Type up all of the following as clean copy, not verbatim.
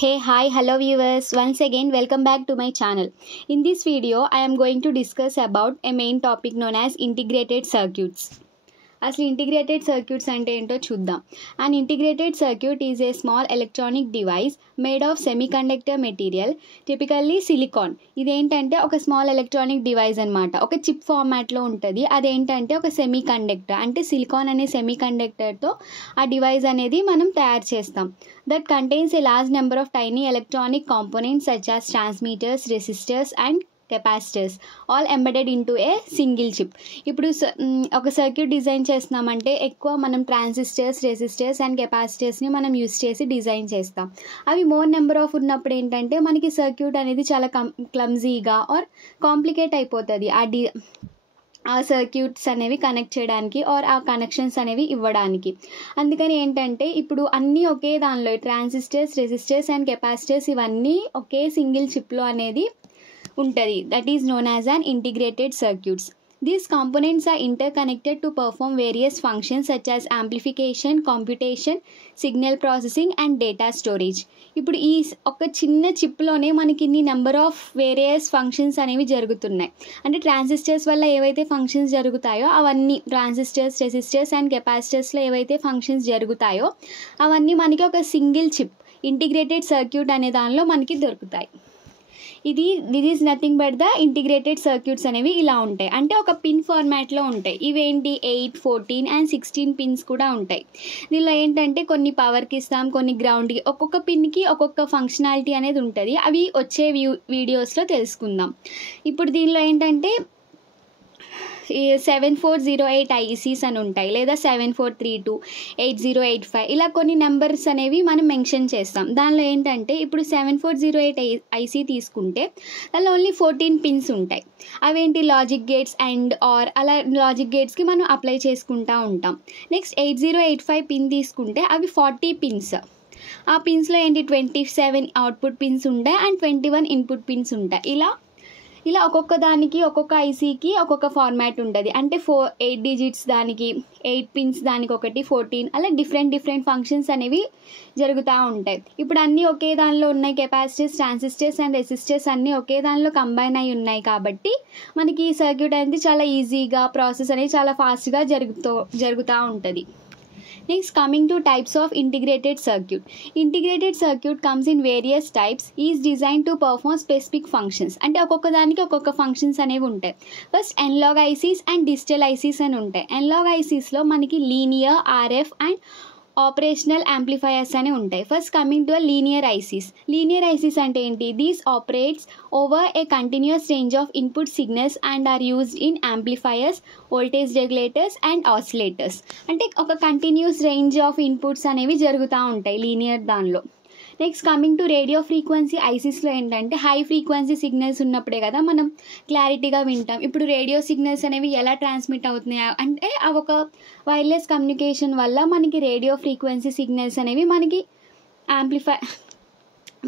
Hey, hi, hello viewers. Once again, welcome back to my channel. In this video, I am going to discuss about a main topic known as integrated circuits. అసలు integrated circuits అంటే ఏంటో చూద్దాం. అన్ integrated circuit is a small electronic device made of semiconductor material, typically silicon. ఇదేంటంటే ఒక small electronic device అనమాట. ఒక chip ఫార్మాట్లో ఉంటుంది. అదేంటంటే ఒక సెమీ కండక్టర్, అంటే సిలికాన్ అనే సెమీ కండక్టర్తో ఆ డివైస్ అనేది మనం తయారు చేస్తాం. That contains a large number of tiny electronic components such as transmitters, resistors and capacitors, all embedded into A single chip. ఇప్పుడు ఒక సర్క్యూట్ డిజైన్ చేస్తున్నామంటే ఎక్కువ మనం ట్రాన్సిస్టర్స్, రెసిస్టర్స్ అండ్ కెపాసిటర్స్ని మనం యూస్ చేసి డిజైన్ చేస్తాం. అవి మోర్ నెంబర్ ఆఫ్ ఉన్నప్పుడు ఏంటంటే మనకి సర్క్యూట్ అనేది చాలా క్లమ్జీగా ఆర్ కాంప్లికేట్ అయిపోతుంది. ఆ సర్క్యూట్స్ అనేవి కనెక్ట్ చేయడానికి ఆర్ ఆ కనెక్షన్స్ అనేవి ఇవ్వడానికి. అందుకని ఏంటంటే ఇప్పుడు అన్నీ ఒకే దానిలో ట్రాన్సిస్టర్స్, రెసిస్టర్స్ అండ్ కెపాసిటర్స్ ఇవన్నీ ఒకే సింగిల్ చిప్లో అనేది ఉంటుంది. That is known as an integrated circuits. These components are interconnected to perform various functions such as amplification, computation, signal processing and data storage. ఇప్పుడు ఈ ఒక చిన్న చిప్లోనే మనకి ఇన్ని నెంబర్ ఆఫ్ వేరియస్ ఫంక్షన్స్ అనేవి జరుగుతున్నాయి. అంటే ట్రాన్సిస్టర్స్ వల్ల ఏవైతే ఫంక్షన్స్ జరుగుతాయో అవన్నీ, ట్రాన్సిస్టర్స్, రెసిస్టర్స్ అండ్ కెపాసిటర్స్లో ఏవైతే ఫంక్షన్స్ జరుగుతాయో అవన్నీ మనకి ఒక సింగిల్ చిప్ ఇంటిగ్రేటెడ్ సర్క్యూట్ అనే దానిలో మనకి దొరుకుతాయి. This is nothing but the integrated circuits అనేవి ఇలా ఉంటాయి. అంటే ఒక పిన్ ఫార్మాట్లో ఉంటాయి. ఇవేంటి 8, 14 అండ్ 16 పిన్స్ కూడా ఉంటాయి. దీనిలో ఏంటంటే కొన్ని పవర్కి ఇస్తాం, కొన్ని గ్రౌండ్కి, ఒక్కొక్క పిన్కి ఒక్కొక్క ఫంక్షనాలిటీ అనేది ఉంటుంది. అవి వచ్చే వీడియోస్లో తెలుసుకుందాం. ఇప్పుడు దీనిలో ఏంటంటే 7408 ఐసీస్ అని ఉంటాయి, లేదా 7432, 8085 ఇలా కొన్ని నెంబర్స్ అనేవి మనం మెన్షన్ చేస్తాం. దానిలో ఏంటంటే ఇప్పుడు 7408 ఐసీ తీసుకుంటే దానిలో ఓన్లీ 14 పిన్స్ ఉంటాయి. అవేంటి లాజిక్ గేట్స్ అండ్ ఆర్ అలా లాజిక్ గేట్స్కి మనం అప్లై చేసుకుంటూ ఉంటాం. నెక్స్ట్ 8085 పిన్ తీసుకుంటే అవి 40 పిన్స్. ఆ పిన్స్లో ఏంటి 27 అవుట్పుట్ పిన్స్ ఉంటాయి అండ్ 21 ఇన్పుట్ పిన్స్ ఉంటాయి. ఇలా ఒక్కొక్క దానికి, ఒక్కొక్క ఐసీకి ఒక్కొక్క ఫార్మాట్ ఉంటుంది. అంటే 8 డిజిట్స్ దానికి, 8 పిన్స్ దానికి ఒకటి, 14 అలా డిఫరెంట్ ఫంక్షన్స్ అనేవి జరుగుతూ ఉంటాయి. ఇప్పుడు అన్నీ ఒకే దానిలో ఉన్నాయి. కెపాసిటర్స్, ట్రాన్సిస్టర్స్ అండ్ రెసిస్టర్స్ అన్నీ ఒకే దానిలో కంబైన్ అయి ఉన్నాయి కాబట్టి మనకి ఈ సర్క్యూట్ అనేది చాలా ఈజీగా, ప్రాసెస్ అనేది చాలా ఫాస్ట్గా జరుగుతూ ఉంటుంది. Next, coming to types of integrated circuit. Integrated circuit comes in various types. Is designed to perform specific functions. అంటే ఒక్కొక్క దానికి ఒక్కొక్క ఫంక్షన్స్ అనేవి ఉంటాయి. First analog ICs and digital ICs అని ఉంటాయి. అనలాగ్ ఐసీస్లో మనకి linear, RF and operational amplifiers అని ఉంటాయి. First coming to linear ICs. Linear ICs అంటే ఏంటి? These operates over a continuous range of input signals and are used in amplifiers, voltage regulators and oscillators. అంటే ఒక continuous range of inputs అనేవి జరుగుతూ ఉంటాయి linear దానిలో. Next coming to radio frequency ఐసీస్లో ఏంటంటే హై ఫ్రీక్వెన్సీ సిగ్నల్స్ ఉన్నప్పుడే కదా మనం క్లారిటీగా వింటాం. ఇప్పుడు రేడియో సిగ్నల్స్ అనేవి ఎలా ట్రాన్స్మిట్ అవుతున్నాయి అంటే అవి ఒక వైర్లెస్ కమ్యూనికేషన్ వల్ల మనకి రేడియో ఫ్రీక్వెన్సీ సిగ్నల్స్ అనేవి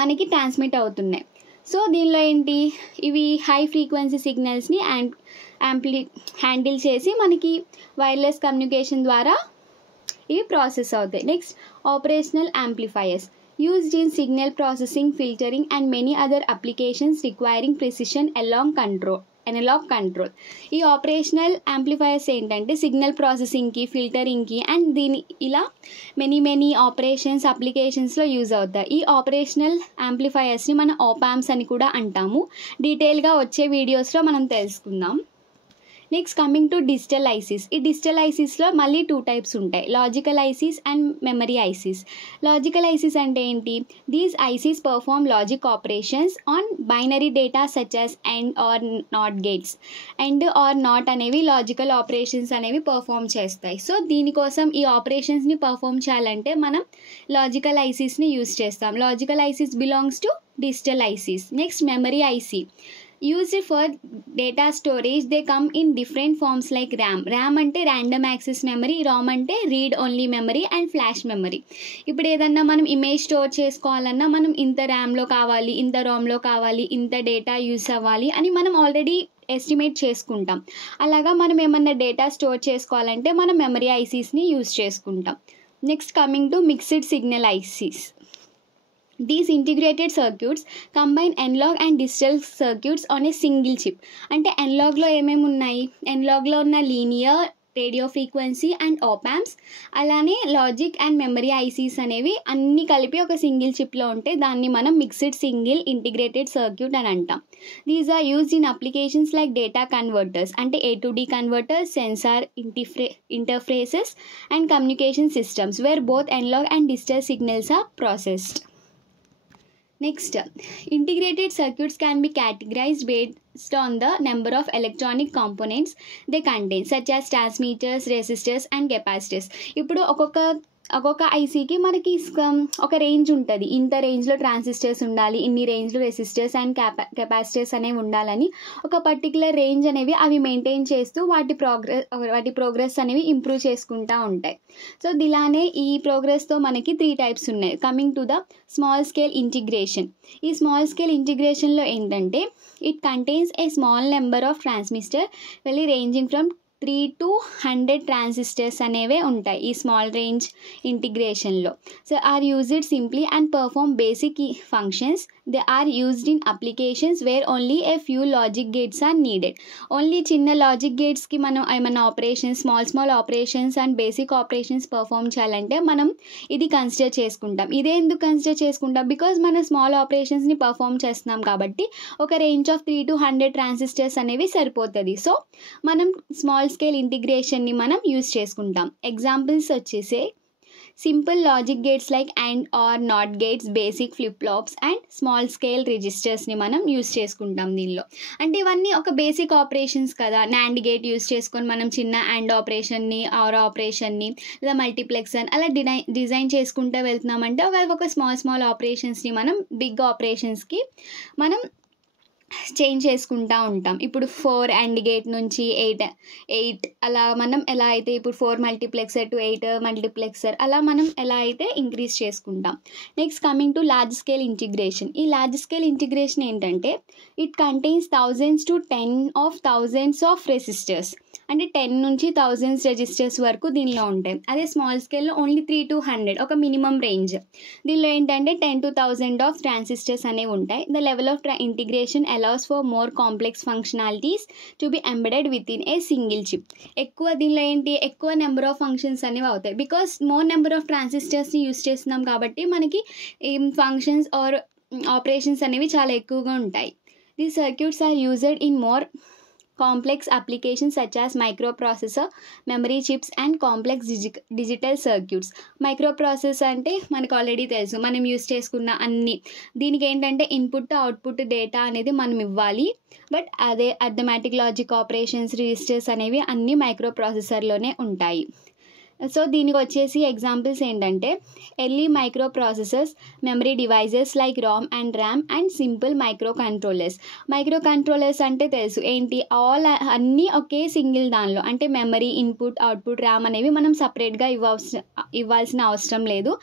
మనకి ట్రాన్స్మిట్ అవుతున్నాయి. సో దీనిలో ఏంటి, ఇవి హై ఫ్రీక్వెన్సీ సిగ్నల్స్ని హ్యాండిల్ చేసి మనకి వైర్లెస్ కమ్యూనికేషన్ ద్వారా ఇవి ప్రాసెస్ అవుతాయి. Next operational amplifiers used in signal processing, filtering and many other applications requiring precision along analog control. ఈ ఆపరేషనల్ యాంప్లిఫైయర్స్ ఏంటంటే సిగ్నల్ ప్రాసెసింగ్కి, ఫిల్టరింగ్కి అండ్ ఇలా మెనీ ఆపరేషన్స్, అప్లికేషన్స్లో యూజ్ అవుతాయి. ఈ ఆపరేషనల్ యాంప్లిఫైయర్స్ని మనం ఆప్ యాంప్స్ అని కూడా అంటాము. డీటెయిల్గా వచ్చే వీడియోస్లో మనం తెలుసుకుందాం. Next coming to digital ICs. ఈ డిజిటల్ ఐసీస్లో మళ్ళీ 2 టైప్స్ ఉంటాయి, logical ICs and memory ICs. Logical ICs అంటే ఏంటి? These ICs perform logic operations on binary data such as and or not gates. And or not అనేవి logical operations అనేవి perform చేస్తాయి. So దీనికోసం ఈ ఆపరేషన్స్ని పర్ఫార్మ్ చేయాలంటే మనం లాజికల్ ఐసీస్ని యూజ్ చేస్తాం. Logical ICs belongs to digital ICs. Next memory IC. Used for data storage, they come in different forms like RAM. RAM అంటే ర్యాండమ్ యాక్సెస్ మెమరీ, ROM అంటే read only memory and flash memory. ఇప్పుడు ఏదన్నా మనం image store చేసుకోవాలన్నా మనం ఇంత ర్యామ్లో కావాలి, ఇంత ROMలో కావాలి, ఇంత డేటా యూస్ అవ్వాలి అని మనం ఆల్రెడీ ఎస్టిమేట్ చేసుకుంటాం. అలాగా మనం ఏమన్నా డేటా స్టోర్ చేసుకోవాలంటే మనం మెమరీ ఐసీస్ని యూస్ చేసుకుంటాం. Next coming to mixed signal ICs. These integrated circuits combine analog and digital circuits on a single chip. అంటే అనలాగ్లో ఏమేమి ఉన్నాయి, అనలాగ్లో ఉన్న linear, radio frequency and opamps, అలానే లాజిక్ అండ్ మెమరీ ఐసీస్ అనేవి అన్నీ కలిపి ఒక సింగిల్ చిప్లో ఉంటే దాన్ని మనం మిక్స్డ్ సింగిల్ ఇంటిగ్రేటెడ్ సర్క్యూట్ అని అంటాం. These are used in applications like data converters, అంటే A to D converters, sensor interfaces and communication systems where both analog and digital signals are processed. Next, integrated circuits can be categorized based on the number of electronic components they contain, such as transmitters, resistors and capacitors. ఇప్పుడు ఒక్కొక్క ఐసీకి మనకి ఒక range ఉంటుంది. ఇంత రేంజ్లో transistors ఉండాలి, ఇన్ని రేంజ్లో రెసిస్టర్స్ అండ్ కెపాసిటర్స్ అనేవి ఉండాలని ఒక పర్టికులర్ రేంజ్ అనేవి అవి మెయింటైన్ చేస్తూ వాటి ప్రోగ్రెస్ అనేవి ఇంప్రూవ్ చేసుకుంటూ ఉంటాయి. సో ఇలానే ఈ ప్రోగ్రెస్తో మనకి 3 టైప్స్ ఉన్నాయి. Coming to the small scale integration. ఈ స్మాల్ స్కేల్ ఇంటిగ్రేషన్లో ఏంటంటే it contains a small number of transistor ranging from 3 to 100 transistors అనేవే ఉంటాయి ఈ స్మాల్ రేంజ్ ఇంటిగ్రేషన్లో. So are used simply and perform basic functions. They are used in applications where only a few logic gates are needed. Only చిన్న logic గేట్స్కి మనం ఏమైనా operations, small operations and basic operations perform చేయాలంటే మనం ఇది consider చేసుకుంటాం. ఇదే ఎందుకు కన్సిడర్ చేసుకుంటాం? బికాజ్ మన స్మాల్ ఆపరేషన్స్ని పర్ఫామ్ చేస్తున్నాం కాబట్టి ఒక రేంజ్ ఆఫ్ 3 to 100 ట్రాన్సిస్టర్స్ అనేవి సరిపోతుంది. సో మనం స్మాల్ స్కేల్ ఇంటిగ్రేషన్ని మనం యూజ్ చేసుకుంటాం. ఎగ్జాంపుల్స్ వచ్చేసి simple logic gates like and or not gates, basic flip flops and small scale రిజిస్టర్స్ని మనం యూజ్ చేసుకుంటాం దీనిలో. అంటే ఇవన్నీ ఒక బేసిక్ ఆపరేషన్స్ కదా. నాండ్ గేట్ యూజ్ చేసుకొని మనం చిన్న అండ్ ఆపరేషన్ని, ఆర్ ఆపరేషన్ని, లేదా మల్టీప్లెక్సర్ అలా డిజైన్ చేసుకుంటూ వెళ్తున్నామంటే ఒక స్మాల్ ఆపరేషన్స్ని మనం బిగ్ ఆపరేషన్స్కి మనం చేంజ్ చేసుకుంటూ ఉంటాం. ఇప్పుడు 4 అండ్ గేట్ నుంచి 8 అలా మనం ఎలా అయితే ఇప్పుడు 4 మల్టీప్లెక్సర్ టు 8 మల్టీప్లెక్సర్ అలా మనం ఎలా అయితే ఇంక్రీజ్ చేసుకుంటాం. Next coming to large scale integration. ఈ లార్జ్ స్కేల్ ఇంటిగ్రేషన్ ఏంటంటే it contains thousands to 10 of thousands of resistors. అంటే 10 నుంచి 1000 రెజిస్టర్స్ వరకు దీనిలో ఉంటాయి. అదే స్మాల్ స్కేల్లో ఓన్లీ 3 to 100 ఒక మినిమం రేంజ్. దీనిలో ఏంటంటే 10 to 1000 ఆఫ్ ట్రాన్సిస్టర్స్ అనేవి ఉంటాయి. The level of integration allows for more complex functionalities to be embedded within a single chip. ఎక్కువ నెంబర్ ఆఫ్ ఫంక్షన్స్ అనేవి అవుతాయి. బికాస్ మోర్ నెంబర్ ఆఫ్ ట్రాన్సిస్టర్స్ని యూస్ చేస్తున్నాం కాబట్టి మనకి ఫంక్షన్స్ ఆర్ ఆపరేషన్స్ అనేవి చాలా ఎక్కువగా ఉంటాయి. These circuits are used in more complex applications such as microprocessor, memory chips and complex digital circuits. Microprocessor అంటే మనకు ఆల్రెడీ తెలుసు, మనం యూస్ చేసుకున్న అన్ని. దీనికి ఏంటంటే ఇన్పుట్ అవుట్పుట్ డేటా అనేది మనం ఇవ్వాలి. బట్ అదే అర్థమెటిక్ లాజిక్ ఆపరేషన్స్, రిజిస్టర్స్ అనేవి అన్నీ మైక్రోప్రాసెసర్లోనే ఉంటాయి. సో దీనికి వచ్చేసి ఎగ్జాంపుల్స్ ఏంటంటే early micro processors, memory devices like Ram and RAM and simple micro controllers. Micro controllers అంటే తెలుసు ఏంటి, అన్నీ ఒకే సింగిల్ దానిలో, అంటే మెమరీ, ఇన్పుట్, అవుట్పుట్, ర్యామ్ అనేవి మనం సపరేట్గా ఇవ్వాల్సిన అవసరం లేదు.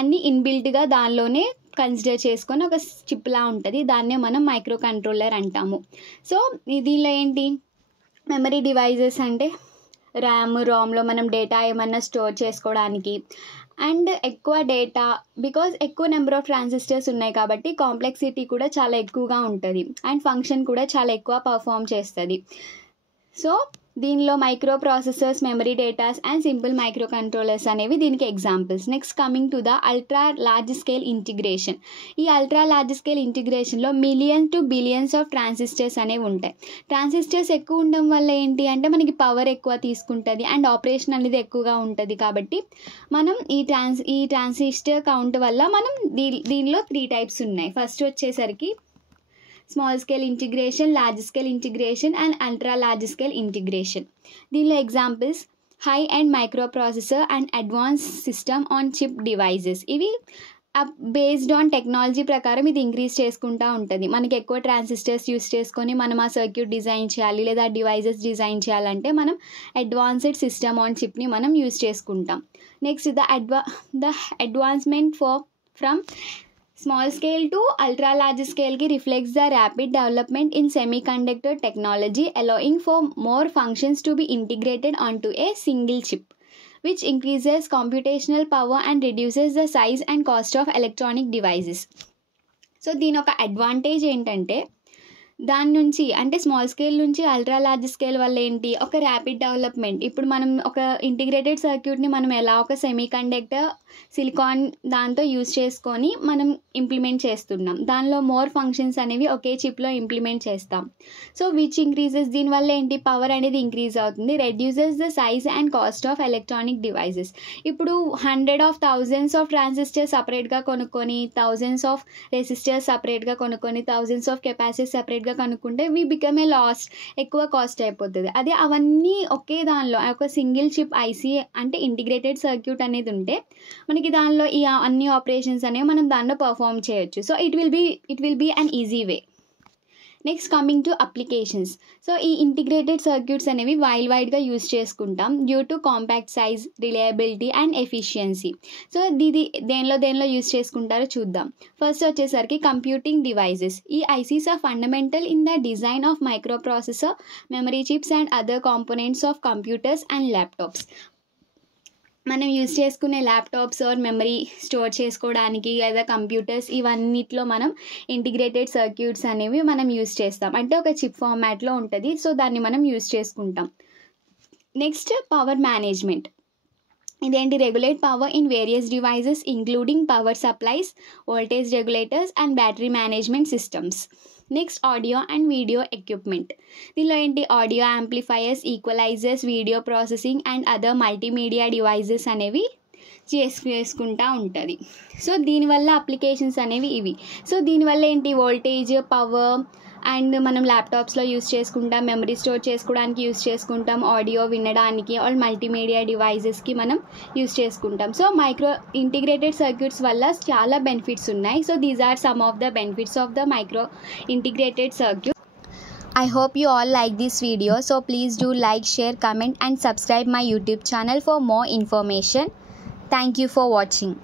అన్నీ ఇన్బిల్ట్గా దానిలోనే కన్సిడర్ చేసుకొని ఒక చిప్లా ఉంటుంది. దాన్నే మనం మైక్రో కంట్రోలర్ అంటాము. సో దీనిలో ఏంటి, మెమరీ డివైజెస్ అంటే రామ్లో మనం డేటా ఏమన్నా స్టోర్ చేసుకోవడానికి, అండ్ ఎక్కువ డేటా, బికాజ్ ఎక్కువ నెంబర్ ఆఫ్ ట్రాన్సిస్టర్స్ ఉన్నాయి కాబట్టి కాంప్లెక్సిటీ కూడా చాలా ఎక్కువగా ఉంటుంది అండ్ ఫంక్షన్ కూడా చాలా ఎక్కువ పర్ఫామ్ చేస్తుంది. సో దీనిలో micro processors, memory datas and simple micro controllers అనేవి దీనికి examples. Next coming to the ultra large scale integration. ఈ అల్ట్రా లార్జ్ స్కేల్ ఇంటిగ్రేషన్లో millions to billions of transistors అనేవి ఉంటాయి. ట్రాన్సిస్టర్స్ ఎక్కువ ఉండడం వల్ల ఏంటి అంటే మనకి పవర్ ఎక్కువ తీసుకుంటుంది అండ్ ఆపరేషన్ అనేది ఎక్కువగా ఉంటుంది. కాబట్టి మనం ఈ ట్రాన్సిస్టర్ కౌంట్ వల్ల మనం దీనిలో 3 టైప్స్ ఉన్నాయి. ఫస్ట్ వచ్చేసరికి small scale integration, large scale integration and ultra large scale integration. దీనిలో examples high and micro processor and advance system on chip devices. ఇవి బేస్డ్ ఆన్ టెక్నాలజీ ప్రకారం ఇది ఇంక్రీజ్ చేసుకుంటూ ఉంటుంది. మనకి ఎక్కువ ట్రాన్సిస్టర్స్ యూస్ చేసుకొని మనం ఆ సర్క్యూట్ డిజైన్ చేయాలి లేదా డివైజెస్ డిజైన్ చేయాలంటే మనం అడ్వాన్స్డ్ సిస్టమ్ ఆన్ చిప్ని మనం యూస్ చేసుకుంటాం. Next the advancement from small scale to ultra large scale ki reflects the rapid development in semiconductor technology, allowing for more functions to be integrated onto a single chip, which increases computational power and reduces the size and cost of electronic devices. So దీని ఒక advantage ఏంటంటే దాని నుంచి అంటే small scale నుంచి ultra large scale వల్ల ఏంటి ఒక ర్యాపిడ్ డెవలప్మెంట్. ఇప్పుడు మనం ఒక ఇంటిగ్రేటెడ్ సర్క్యూట్ని మనం ఎలా ఒక సెమీ కండక్టర్ సిలికాన్ దాంతో యూజ్ చేసుకొని మనం ఇంప్లిమెంట్ చేస్తున్నాం. దానిలో మోర్ ఫంక్షన్స్ అనేవి ఒకే చిప్లో ఇంప్లిమెంట్ చేస్తాం. సో విచ్ ఇంక్రీజెస్ దీనివల్ల ఏంటి పవర్ అనేది ఇంక్రీజ్ అవుతుంది, reduces the size and cost of electronic devices. ఇప్పుడు 100,000s ఆఫ్ ట్రాన్సిస్టర్స్ సపరేట్గా కొనుక్కొని, థౌజండ్స్ ఆఫ్ రెసిస్టర్స్ సపరేట్గా కొనుక్కొని, థౌజండ్స్ ఆఫ్ కెపాసిటీస్ సపరేట్గా కనుక్కుంటే వీ బికమ్ ఏ లాస్ట్, ఎక్కువ కాస్ట్ అయిపోతుంది. అదే అవన్నీ ఒకే దానిలో ఒక సింగిల్ చిప్ ఐసీ అంటే ఇంటిగ్రేటెడ్ సర్క్యూట్ అనేది ఉంటే మనకి దానిలో ఈ అన్ని ఆపరేషన్స్ అనేవి మనం దానిలో పర్ఫామ్ చేయొచ్చు. So it will be an easy way. Next coming to applications. So ఈ ఇంటిగ్రేటెడ్ సర్క్యూట్స్ అనేవి వైడ్గా యూజ్ చేసుకుంటాం due to compact size, reliability and efficiency. So ఇది దేనిలో యూజ్ చేసుకుంటారో చూద్దాం. ఫస్ట్ వచ్చేసరికి కంప్యూటింగ్ డివైజెస్. ఈ ICs are fundamental in the design of microprocessor, memory chips and other components of computers and laptops. మనం use చేసుకునే laptops or memory store చేసుకోవడానికి లేదా కంప్యూటర్స్ ఇవన్నిట్లో మనం ఇంటిగ్రేటెడ్ సర్క్యూట్స్ అనేవి మనం యూజ్ చేస్తాం. అంటే ఒక చిప్ ఫార్మాట్లో ఉంటుంది. సో దాన్ని మనం యూజ్ చేసుకుంటాం. Next power management. ఇదేంటి regulate power in various devices including power supplies, voltage regulators and battery management systems. Next audio and video equipment. దీనిలో ఏంటి audio amplifiers, equalizers, video processing and other multimedia devices అనేవి చేసుకుంటూ ఉంటుంది. So దీనివల్ల applications అనేవి ఇవి. So దీనివల్ల ఏంటి వోల్టేజ్, పవర్ అండ్ మనం ల్యాప్టాప్స్లో యూస్ చేసుకుంటాం, మెమరీ స్టోర్ చేసుకోవడానికి యూస్ చేసుకుంటాం, ఆడియో వినడానికి ఆర్ మల్టీమీడియా డివైజెస్కి మనం యూస్ చేసుకుంటాం. సో మైక్రో ఇంటిగ్రేటెడ్ సర్క్యూట్స్ వల్ల చాలా బెనిఫిట్స్ ఉన్నాయి. So these are some of the benefits of the micro integrated circuit. I hope you all like this video. So please do like, share, comment and subscribe my YouTube channel for more information. Thank you for watching.